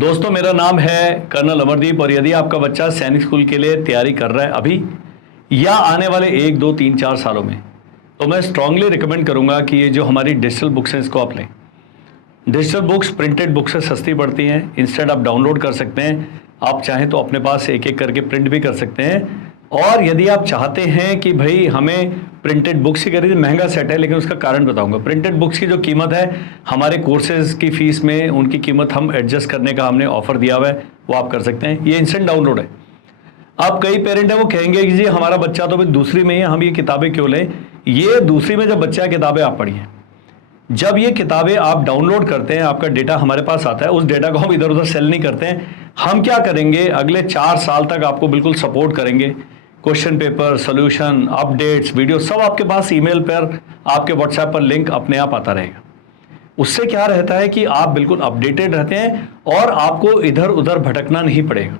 दोस्तों, मेरा नाम है कर्नल अमरदीप और यदि आपका बच्चा सैनिक स्कूल के लिए तैयारी कर रहा है अभी या आने वाले 1, 2, 3, 4 सालों में, तो मैं स्ट्रांगली रिकमेंड करूंगा कि ये जो हमारी डिजिटल बुक्स हैं इसको आप लें। डिजिटल बुक्स प्रिंटेड बुक्स से सस्ती पड़ती हैं। इंस्टेंट आप डाउनलोड कर सकते हैं। आप चाहें तो अपने पास एक एक करके प्रिंट भी कर सकते हैं। और यदि आप चाहते हैं कि भाई हमें प्रिंटेड बुक्स ही खरीदे, महंगा सेट है लेकिन उसका कारण बताऊंगा। प्रिंटेड बुक्स की जो कीमत है हमारे कोर्सेज की फीस में उनकी कीमत हम एडजस्ट करने का हमने ऑफर दिया हुआ है, वो आप कर सकते हैं। ये इंस्टेंट डाउनलोड है। अब कई पेरेंट हैं वो कहेंगे कि जी हमारा बच्चा तो भाई दूसरी में ही है, हम ये किताबें क्यों लें। ये दूसरी में जब बच्चा किताबें आप पढ़िए, जब ये किताबें आप डाउनलोड करते हैं, आपका डेटा हमारे पास आता है, उस डेटा को हम इधर उधर सेल नहीं करते हैं। हम क्या करेंगे, अगले 4 साल तक आपको बिल्कुल सपोर्ट करेंगे। Question paper, solution, updates, video सब आपके पास ईमेल पर, आपके व्हाट्सएप पर लिंक अपने आप आता रहेगा। उससे क्या रहता है कि आप बिल्कुल अपडेटेड रहते हैं और आपको इधर उधर भटकना नहीं पड़ेगा।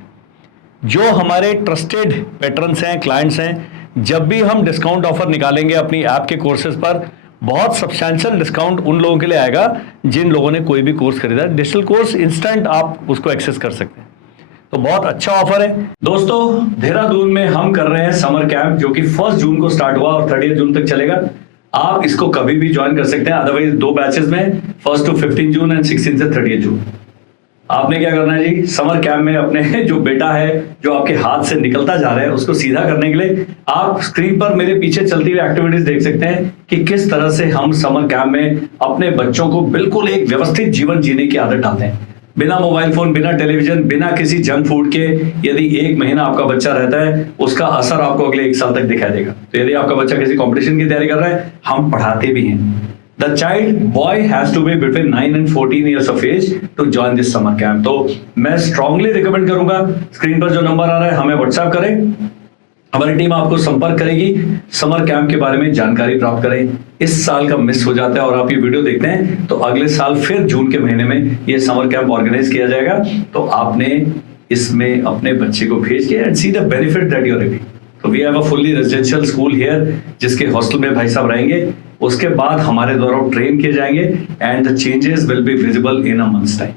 जो हमारे ट्रस्टेड पैटर्न्स हैं, क्लाइंट्स हैं, जब भी हम डिस्काउंट ऑफर निकालेंगे अपनी ऐप के कोर्सेज पर, बहुत सब्सटैंशियल डिस्काउंट उन लोगों के लिए आएगा जिन लोगों ने कोई भी कोर्स खरीदा है। डिजिटल कोर्स इंस्टेंट आप उसको एक्सेस कर सकते हैं, तो बहुत अच्छा ऑफर है। दोस्तों, देहरादून में हम कर रहे हैं समर कैंप जो कि 1 जून को स्टार्ट हुआ और 30 जून तक चलेगा। आप इसको कभी भी ज्वाइन कर सकते हैं। अदरवाइज 2 बैचेस में 1 to 15 जून एंड 16 से 30 जून। आपने क्या करना है जी, समर कैंप में अपने जो बेटा है जो आपके हाथ से निकलता जा रहा है उसको सीधा करने के लिए आप स्क्रीन पर मेरे पीछे चलती हुई एक्टिविटीज देख सकते हैं कि किस तरह से हम समर कैंप में अपने बच्चों को बिल्कुल एक व्यवस्थित जीवन जीने की आदत डालते हैं। बिना मोबाइल फोन, बिना टेलीविजन, बिना किसी जंक फूड के यदि 1 महीना आपका बच्चा रहता है, उसका असर आपको अगले 1 साल तक दिखाई देगा। तो यदि आपका बच्चा किसी कंपटीशन की तैयारी कर रहा है, हम पढ़ाते भी हैं। The child boy has to be between 9 and 14 years of age to join this summer camp। तो मैं स्ट्रांगली रिकमेंड करूंगा, स्क्रीन पर जो नंबर आ रहा है हमें व्हाट्सएप करें, हमारी टीम आपको संपर्क करेगी। समर कैंप के बारे में जानकारी प्राप्त करें। इस साल का मिस हो जाता है और आप ये वीडियो देखते हैं तो अगले साल फिर जून के महीने में ये समर कैंप ऑर्गेनाइज किया जाएगा। तो आपने इसमें अपने बच्चे को भेज के and see the benefit that you are receiving. तो we have a fully residential school here, जिसके हॉस्टल में भाई साहब रहेंगे। उसके बाद हमारे द्वारा ट्रेन किए जाएंगे and the changes will be visible in a months time.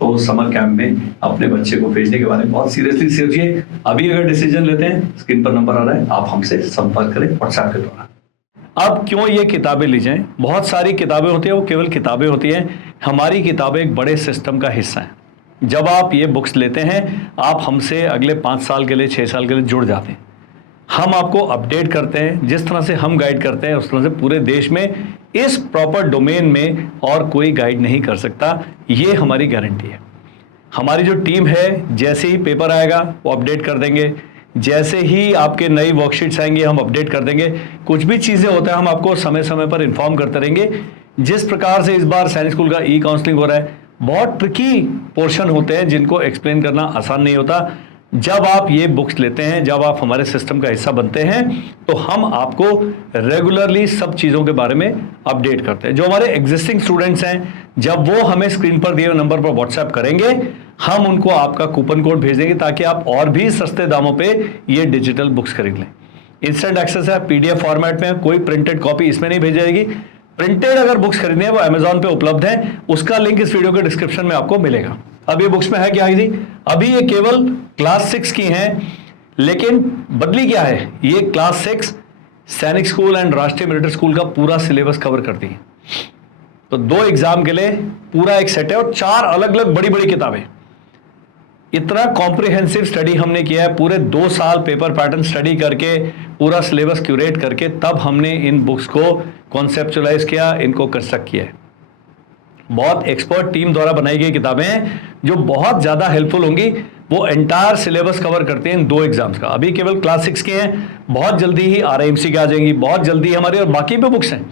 तो समर कैंप में अपने बच्चे को भेजने के बारे में बहुत सीरियसली सोचिए। अभी अगर डिसीजन लेते हैं, स्क्रीन पर नंबर आ रहा है, आप हमसे संपर्क करें व्हाट्सएप के द्वारा। अब क्यों ये किताबें ली जाएं? बहुत सारी किताबें होती है, वो केवल किताबें होती हैं। हमारी किताबें एक बड़े सिस्टम का हिस्सा है। जब आप ये बुक्स लेते हैं, आप हमसे अगले 5 साल के लिए, 6 साल के लिए जुड़ जाते हैं। हम आपको अपडेट करते हैं, जिस तरह से हम गाइड करते हैं उस तरह से पूरे देश में इस प्रॉपर डोमेन में और कोई गाइड नहीं कर सकता। ये हमारी गारंटी है। हमारी जो टीम है, जैसे ही पेपर आएगा वो अपडेट कर देंगे, जैसे ही आपके नई वर्कशीट्स आएंगे हम अपडेट कर देंगे। कुछ भी चीज़ें होता है हम आपको समय समय पर इन्फॉर्म करते रहेंगे। जिस प्रकार से इस बार सैनिक स्कूल का ई काउंसलिंग हो रहा है, बहुत ट्रिकी पोर्शन होते हैं जिनको एक्सप्लेन करना आसान नहीं होता। जब आप ये बुक्स लेते हैं, जब आप हमारे सिस्टम का हिस्सा बनते हैं, तो हम आपको रेगुलरली सब चीज़ों के बारे में अपडेट करते हैं। जो हमारे एग्जिस्टिंग स्टूडेंट्स हैं, जब वो हमें स्क्रीन पर दिए हुए नंबर पर व्हाट्सएप करेंगे, हम उनको आपका कूपन कोड भेज देंगे ताकि आप और भी सस्ते दामों पे ये डिजिटल बुक्स खरीद लें। इंस्टेंट एक्सेस है, PDF फॉर्मेट में, कोई प्रिंटेड कॉपी इसमें नहीं भेजी जाएगी। प्रिंटेड अगर बुक्स खरीदनी है वो अमेजॉन पे उपलब्ध है, उसका लिंक इस वीडियो के डिस्क्रिप्शन में आपको मिलेगा। अब ये बुक्स में है क्या जी, अभी ये केवल क्लास 6 की हैं, लेकिन बदली क्या है, ये क्लास 6 सैनिक स्कूल एंड राष्ट्रीय मिलिट्री स्कूल का पूरा सिलेबस कवर करती है। तो 2 एग्जाम के लिए पूरा एक सेट है और 4 अलग अलग बड़ी बड़ी किताबें। इतना कॉम्प्रिहेंसिव स्टडी हमने किया है, पूरे 2 साल पेपर पैटर्न स्टडी करके, पूरा सिलेबस क्यूरेट करके, तब हमने इन बुक्स को कॉन्सेप्चुलाइज किया, इनको कंस्ट्रक्ट किया है। बहुत एक्सपर्ट टीम द्वारा बनाई गई किताबें हैं जो बहुत ज़्यादा हेल्पफुल होंगी। वो एंटायर सिलेबस कवर करते हैं इन 2 एग्जाम्स का। अभी केवल क्लास 6 के हैं, बहुत जल्दी ही RIMC के आ जाएंगी, बहुत जल्दी हमारी और बाकी भी बुक्स हैं।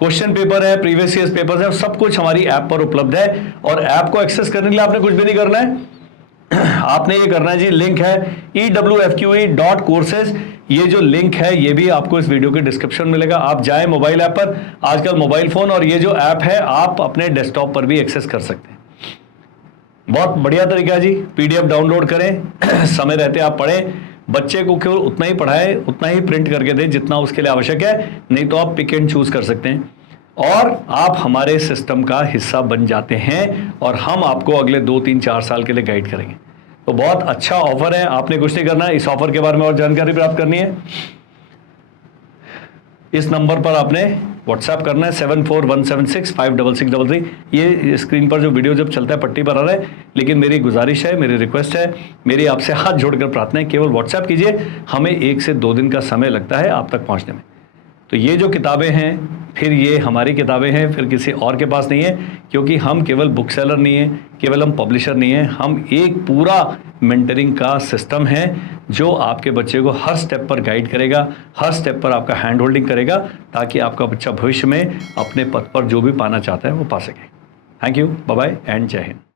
क्वेश्चन पेपर है, प्रीवियस ईयर्स पेपर्स है, सब कुछ हमारी ऐप पर उपलब्ध है। और ऐप को एक्सेस करने के लिए आपने कुछ भी नहीं करना है, आपने ये करना है जी, लिंक है ewfqe.courses। ये जो लिंक है ये भी आपको इस वीडियो के डिस्क्रिप्शन में मिलेगा। आप जाएं मोबाइल ऐप पर, आजकल मोबाइल फोन और ये जो ऐप है आप अपने डेस्कटॉप पर भी एक्सेस कर सकते हैं। बहुत बढ़िया तरीका है जी। PDF डाउनलोड करें, समय रहते आप पढ़ें। बच्चे को केवल उतना ही पढ़ाएं, उतना ही प्रिंट करके दें जितना उसके लिए आवश्यक है, नहीं तो आप पिक एंड चूज कर सकते हैं। और आप हमारे सिस्टम का हिस्सा बन जाते हैं और हम आपको अगले 2-3-4 साल के लिए गाइड करेंगे। तो बहुत अच्छा ऑफर है, आपने कुछ नहीं करना है। इस ऑफर के बारे में और जानकारी प्राप्त करनी है, इस नंबर पर आपने व्हाट्सएप करना है 7417656633। ये स्क्रीन पर जो वीडियो जब चलता है पट्टी पर आ रहा है, लेकिन मेरी गुजारिश है, मेरी रिक्वेस्ट है, मेरी आपसे हाथ जोड़कर प्रार्थना है, केवल व्हाट्सएप कीजिए। हमें 1 से 2 दिन का समय लगता है आप तक पहुंचने में। तो ये जो किताबें हैं, फिर ये हमारी किताबें हैं, फिर किसी और के पास नहीं है, क्योंकि हम केवल बुक सेलर नहीं है, केवल हम पब्लिशर नहीं है, हम एक पूरा मेंटरिंग का सिस्टम है जो आपके बच्चे को हर स्टेप पर गाइड करेगा, हर स्टेप पर आपका हैंड होल्डिंग करेगा, ताकि आपका बच्चा भविष्य में अपने पथ पर जो भी पाना चाहता है वो पा सके। Thank you, bye bye and जय हिंद।